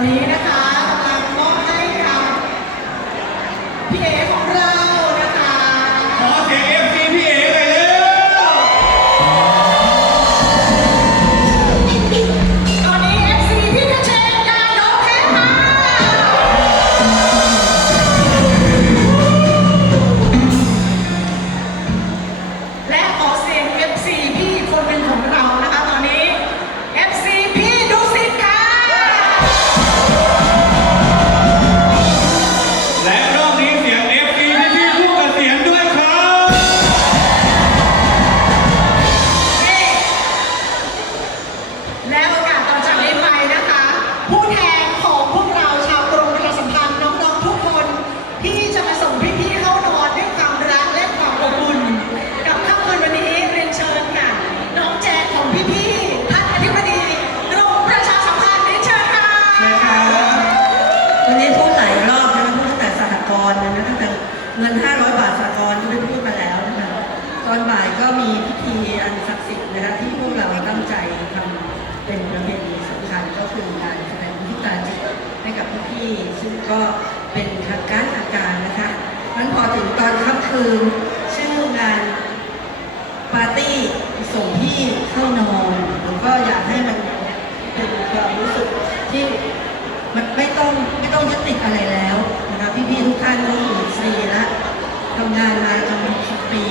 วันนี้นะคะกำลังมอบให้กับพี่เอของเรา เงิน 500 บาทสากลที่ได้พูดมาแล้วนะคะตอนบ่ายก็มีพิธีอันศักดิ์สิทธิ์นะคะที่พวกเราตั้งใจทำเป็นประเพณีสำคัญก็คืองานแสดงพิการจิตให้กับพี่ๆซึ่งก็เป็นทางการอาการนะคะนั้นพอถึงตอนค่ำคืนชื่องานปาร์ตี้ส่งพี่เข้านอนผมก็อยากให้มันเป็นความรู้สึกที่มันไม่ต้องไม่ต้องยึดติดอะไรแล้ว พี่ๆทุกท่านก็อยู่ฟรีละทำงานมาจนสิบปี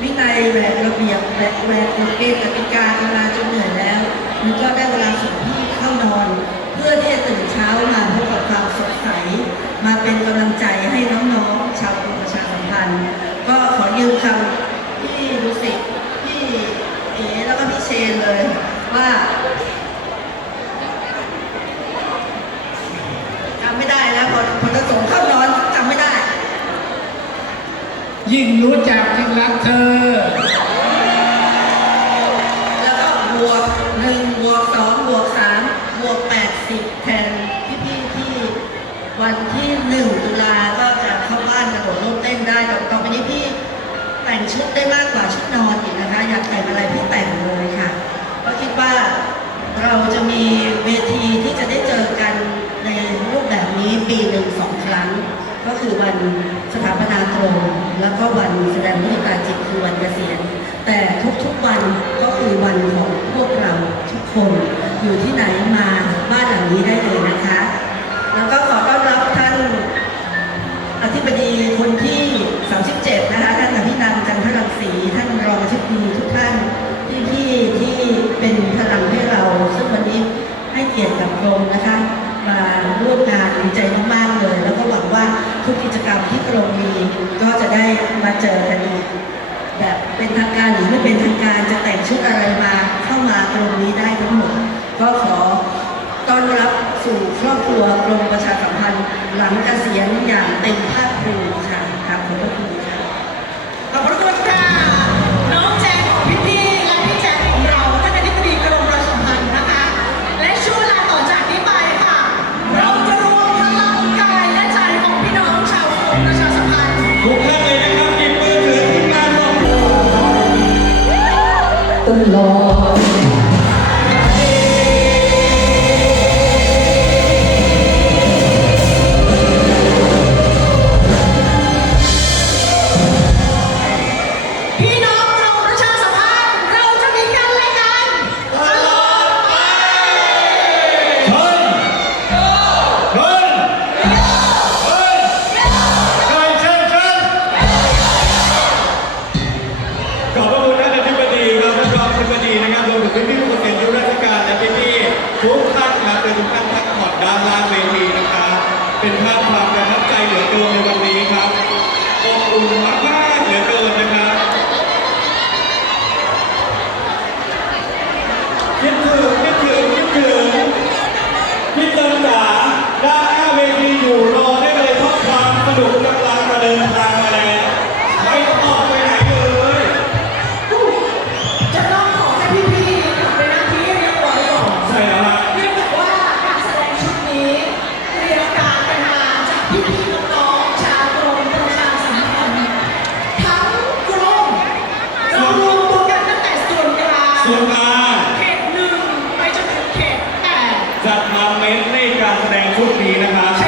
วินัยแหวกระเบียบแหวกแหวกกฎเกณฑ์กติกาทำงานจนเหนื่อยแล้วมันก็ได้เวลาส่งพี่เข้านอน เพื่อที่จะตื่นเช้ามาพบกับความสดใส มาเป็นกำลังใจให้น้องๆ ชาวกรมประชาสัมพันธ์ ก็ขอยืมคำพี่ดุสิตพี่เอ๋แล้วก็พี่เชนเลยว่าจำไม่ได้แล้วพอพอจะส่งเข้านอนจำไม่ได้ ยิ่งรู้จักยิ่งรักเธอ แล้วก็บวกหนึ่งบวกสองบวกสามบวกแปดสิบแทนพี่ๆที่วันที่หนึ่งตุลาก็จะเข้าบ้านกระโดดโลดเต้นได้แต่ต่อไปนี้พี่แต่งชุดได้มากกว่าชุดนอนอีกนะคะ อยากแต่งอะไรพี่แต่งเลยค่ะเพราะคิดว่าเราจะมีเวทีที่จะได้เจอกันในรูปแบบนี้ปีหนึ่งสองครั้ง ก็คือวันสถาปนาตรง แล้วก็วันแสดงมุทิตาจิตคือวันเกษียณแต่ทุกๆวันก็คือวันของพวกเราทุกคนอยู่ที่ไหนมาบ้านหลังนี้ได้เลยนะคะ แล้วก็ขอต้อนรับท่านอธิบดีคนที่ 37 นะคะท่านอภินันจันทรังสีท่านรองอธิบดีทุกท่านที่ที่ที่เป็นพลังให้เรา ซึ่งวันนี้ให้เกียรติกับกรมนะคะ มาร่วมงานดีใจมากๆเลย แล้วก็หวังว่าทุกกิจกรรมที่กรม ก็จะได้มาเจอกันอีกแบบเป็นทางการหรือไม่เป็นทางการจะแต่งชุดอะไรมาเข้ามาตรงนี้ได้ทั้งหมด ก็ขอต้อนรับสู่ครอบครัวกรมประชาสัมพันธ์หลังเกษียณอย่างเต็ม ต อ ชุดนี้นะครับ